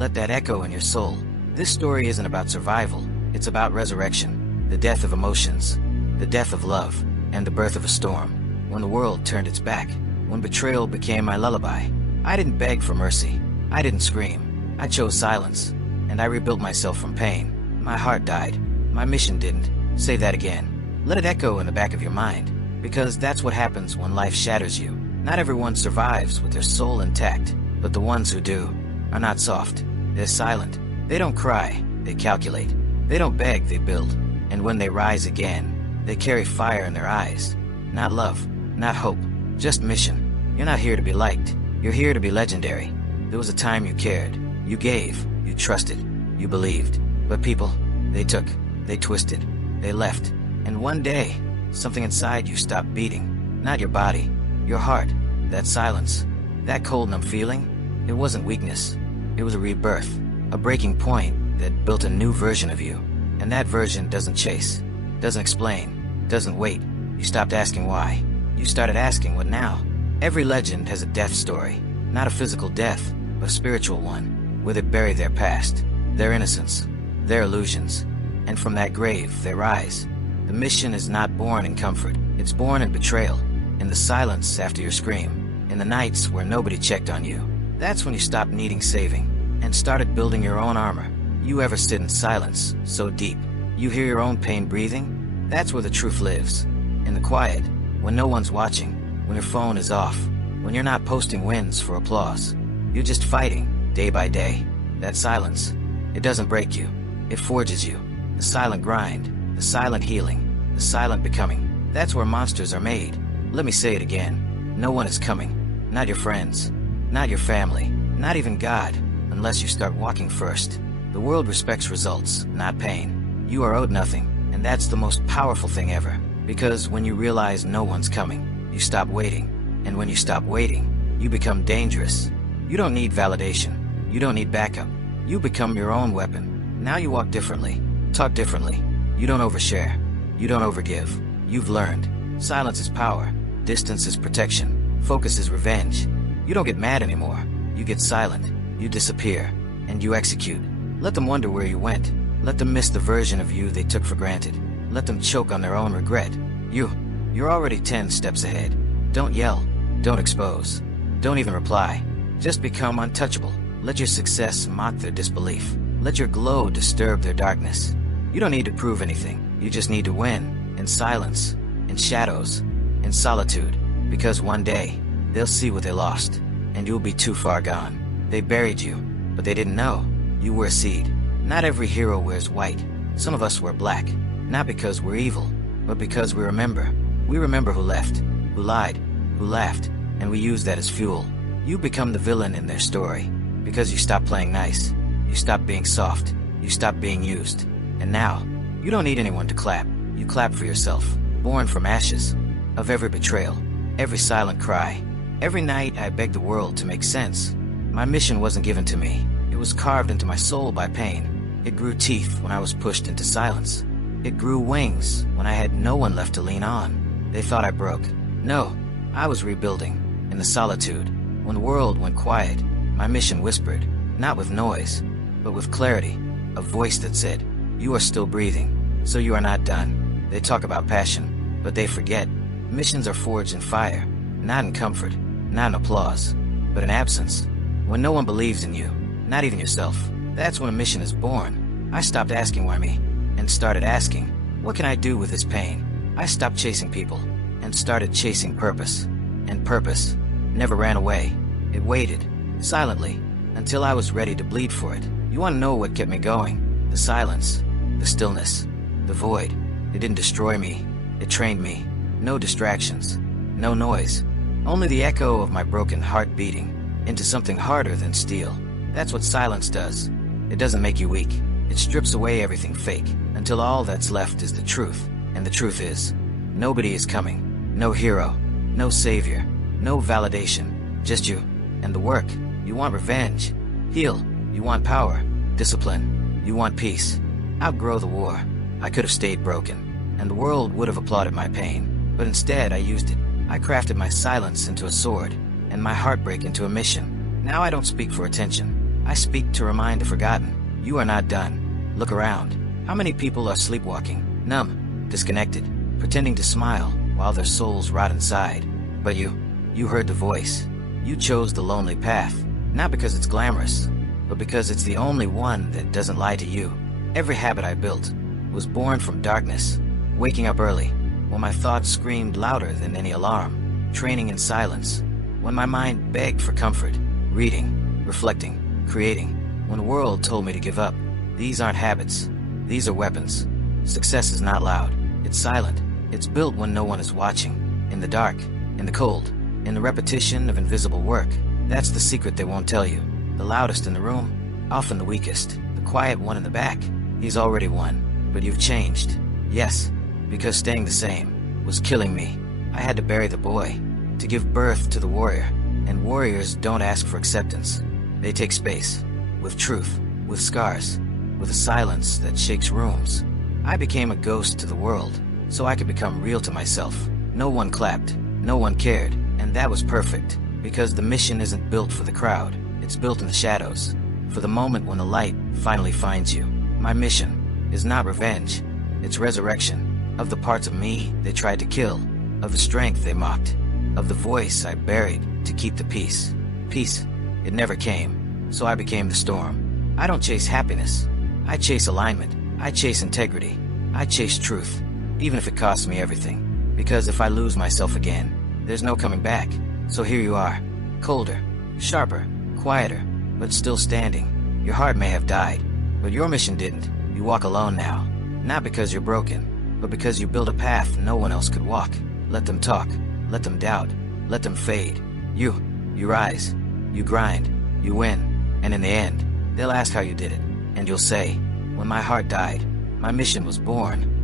Let that echo in your soul. This story isn't about survival, it's about resurrection, the death of emotions, the death of love, and the birth of a storm. When the world turned its back, when betrayal became my lullaby, I didn't beg for mercy. I didn't scream. I chose silence, and I rebuilt myself from pain. My heart died. My mission didn't. Say that again. Let it echo in the back of your mind, because that's what happens when life shatters you. Not everyone survives with their soul intact, but the ones who do are not soft. They're silent. They don't cry. They calculate. They don't beg. They build. And when they rise again, they carry fire in their eyes. Not love, not hope, just mission. You're not here to be liked. You're here to be legendary. There was a time you cared. You gave. You trusted. You believed. But people, they took. They twisted. They left. And one day, something inside you stopped beating. Not your body, your heart. That silence, that cold numb feeling, it wasn't weakness. It was a rebirth, a breaking point that built a new version of you. And that version doesn't chase, doesn't explain, doesn't wait. You stopped asking why. You started asking what now. Every legend has a death story. Not a physical death, but a spiritual one, where they bury their past, their innocence, their illusions. And from that grave, they rise. The mission is not born in comfort. It's born in betrayal, in the silence after your scream, in the nights where nobody checked on you. That's when you stopped needing saving and started building your own armor. You ever sit in silence, so deep, you hear your own pain breathing? That's where the truth lives. In the quiet, when no one's watching, when your phone is off, when you're not posting wins for applause. You're just fighting, day by day. That silence, it doesn't break you. It forges you. The silent grind, the silent healing, the silent becoming. That's where monsters are made. Let me say it again. No one is coming. Not your friends. Not your family. Not even God, unless you start walking first. The world respects results, not pain. You are owed nothing, and that's the most powerful thing ever. Because when you realize no one's coming, you stop waiting. And when you stop waiting, you become dangerous. You don't need validation. You don't need backup. You become your own weapon. Now you walk differently, talk differently. You don't overshare. You don't overgive. You've learned. Silence is power. Distance is protection. Focus is revenge. You don't get mad anymore. You get silent. You disappear. And you execute. Let them wonder where you went. Let them miss the version of you they took for granted. Let them choke on their own regret. You're already 10 steps ahead. Don't yell. Don't expose. Don't even reply. Just become untouchable. Let your success mock their disbelief. Let your glow disturb their darkness. You don't need to prove anything. You just need to win. In silence. In shadows. In solitude. Because one day, they'll see what they lost. And you'll be too far gone. They buried you, but they didn't know. You were a seed. Not every hero wears white. Some of us wear black. Not because we're evil, but because we remember. We remember who left, who lied, who laughed, and we use that as fuel. You become the villain in their story. Because you stop playing nice. You stop being soft. You stop being used. And now, you don't need anyone to clap. You clap for yourself. Born from ashes. Of every betrayal. Every silent cry. Every night I begged the world to make sense. My mission wasn't given to me. It was carved into my soul by pain. It grew teeth when I was pushed into silence. It grew wings when I had no one left to lean on. They thought I broke. No, I was rebuilding. In the solitude. When the world went quiet, my mission whispered, not with noise, but with clarity. A voice that said, you are still breathing, so you are not done. They talk about passion, but they forget. Missions are forged in fire, not in comfort, not in applause, but in absence. When no one believes in you, not even yourself, that's when a mission is born. I stopped asking why me, and started asking, what can I do with this pain? I stopped chasing people, and started chasing purpose. And purpose never ran away. It waited, silently, until I was ready to bleed for it. You want to know what kept me going? The silence, the stillness, the void. It didn't destroy me. It trained me. No distractions, no noise. Only the echo of my broken heart beating into something harder than steel. That's what silence does. It doesn't make you weak. It strips away everything fake until all that's left is the truth. And the truth is, nobody is coming. No hero, no savior, no validation. Just you and the work. You want revenge. Heal. You want power. Discipline. You want peace. Outgrow the war. I could have stayed broken, and the world would have applauded my pain. But instead I used it. I crafted my silence into a sword, and my heartbreak into a mission. Now I don't speak for attention. I speak to remind the forgotten. You are not done. Look around. How many people are sleepwalking, numb, disconnected, pretending to smile while their souls rot inside? But you heard the voice. You chose the lonely path, not because it's glamorous, but because it's the only one that doesn't lie to you. Every habit I built was born from darkness, waking up early, when my thoughts screamed louder than any alarm, training in silence, when my mind begged for comfort, reading, reflecting, creating, when the world told me to give up. These aren't habits, these are weapons. Success is not loud, it's silent. It's built when no one is watching, in the dark, in the cold, in the repetition of invisible work. That's the secret they won't tell you. The loudest in the room, often the weakest, the quiet one in the back. He's already won, but you've changed. Yes, because staying the same was killing me. I had to bury the boy, to give birth to the warrior. And warriors don't ask for acceptance. They take space, with truth, with scars, with a silence that shakes rooms. I became a ghost to the world, so I could become real to myself. No one clapped, no one cared, and that was perfect, because the mission isn't built for the crowd. It's built in the shadows, for the moment when the light finally finds you. My mission is not revenge, it's resurrection, of the parts of me they tried to kill, of the strength they mocked, of the voice I buried to keep the peace. Peace, it never came, so I became the storm. I don't chase happiness, I chase alignment, I chase integrity, I chase truth, even if it costs me everything. Because if I lose myself again, there's no coming back. So here you are, colder, sharper, quieter, but still standing. Your heart may have died, but your mission didn't. You walk alone now, not because you're broken, but because you built a path no one else could walk. Let them talk, let them doubt, let them fade. You rise, you grind, you win, and in the end, they'll ask how you did it, and you'll say, when my heart died, my mission was born.